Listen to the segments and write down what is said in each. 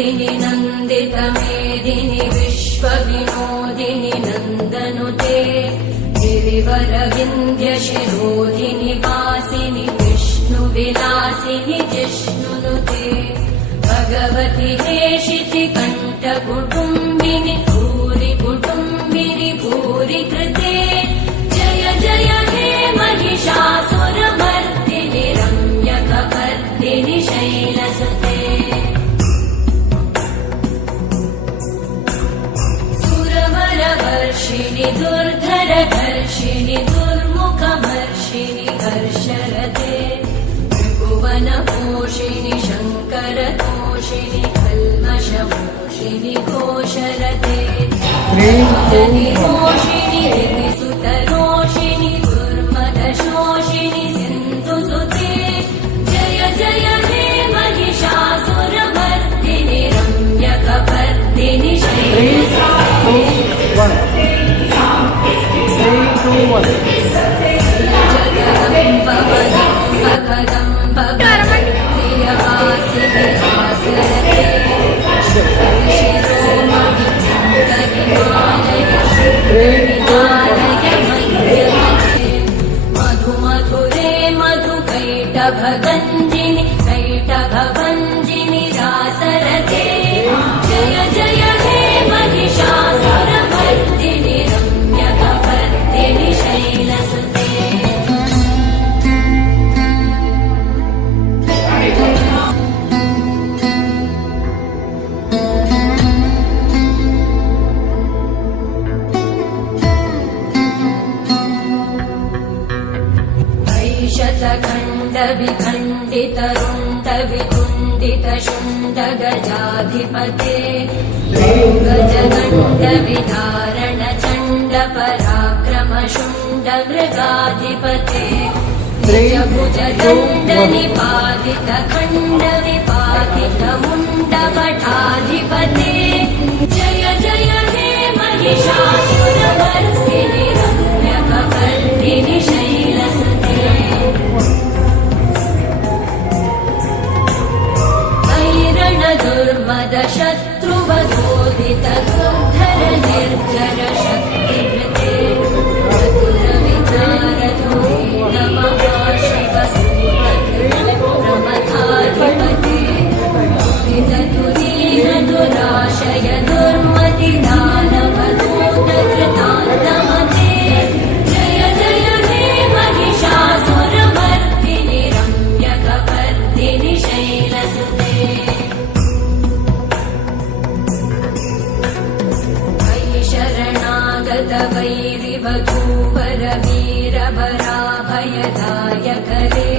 नन्दिनि नन्दितमेदिनि विश्वविनोदिनि नन्दनुते गिरिवरविन्द्यशिरोधिनि वासिनि विष्णुविलासिनि जिष्णुनुते भगवति हेशिति कण्ठकुटुम्बिनि भूरि कुटुम्बिनि भूरि कृते जय जय हे महिषासुरमर्दिनि रम्यकपर्दिनि शैलसुते सुरवरवर्षिणि दुर्धरधर्षिणि दुर्मुखमर्षिणि हर्षरते त्रिभुवनपोषिणि शङ्करतोषिणि कल्मषमोषिणि घोषरते रोषिणि सुतरोषिणि दुर्मदशोषिणि सिन्धुसुते जय जय हे महिषासुरमर्दिनि रम्यकपर्दिनि मधुमधुरे मधुकैटभगञ्जिनि कैटभभञ्जिनि रासरते जय जय हे महिषासुरमर्दिनि रम्यकपर्दिनि शैलसुते शतखण्डविखण्डितरुण्डवितुण्डितशुण्डगजाधिपते गजगण्डविधारणचण्डपराक्रमशुण्डमृगाधिपते निजभुजदण्डनिपातितखण्डविपातितमुण्डभटाधिपते जय जय हे महिषासुरमर्दिनि रम्यकपर्दिनि शैलसुते दुर्मदशत्रुवधोदित दुर्धर निर्जर शक्तिभृते चतुरविचारधुरे नमः शिवदूतप्रमथाधिपते दुराशय दुर्मतिदानवदूतकृतान्तमते जय जय हे महिषासुरमर्दिनि रम्यकपर्दिनि शैलसुते वैरिवधूवर वीरवराभयदायकरे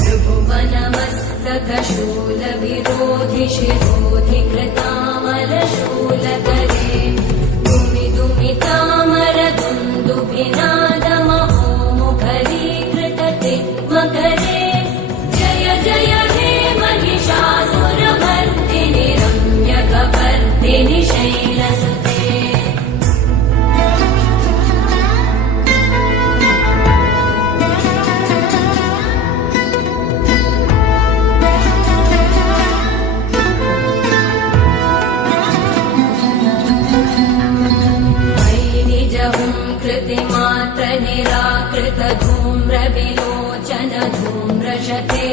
त्रिभुवनमस्तकशूलविरोधि शिरोधि कृतामलशूलकरे दुमिदुमितामर दुन्दुभिनादमहोमुखरीकृतते मकरे जय जय हे महिषासुरमर्दिनि रम्यकपर्दिनि शैलसुते कृतिमात्र निराकृत धूम्रविलोचन धूम्रशते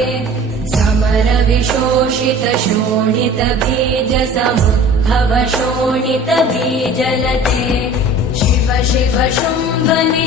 समर विशोषित शोणित बीज समुद्भव शोणित बीजलते शिव शिव शुम्भ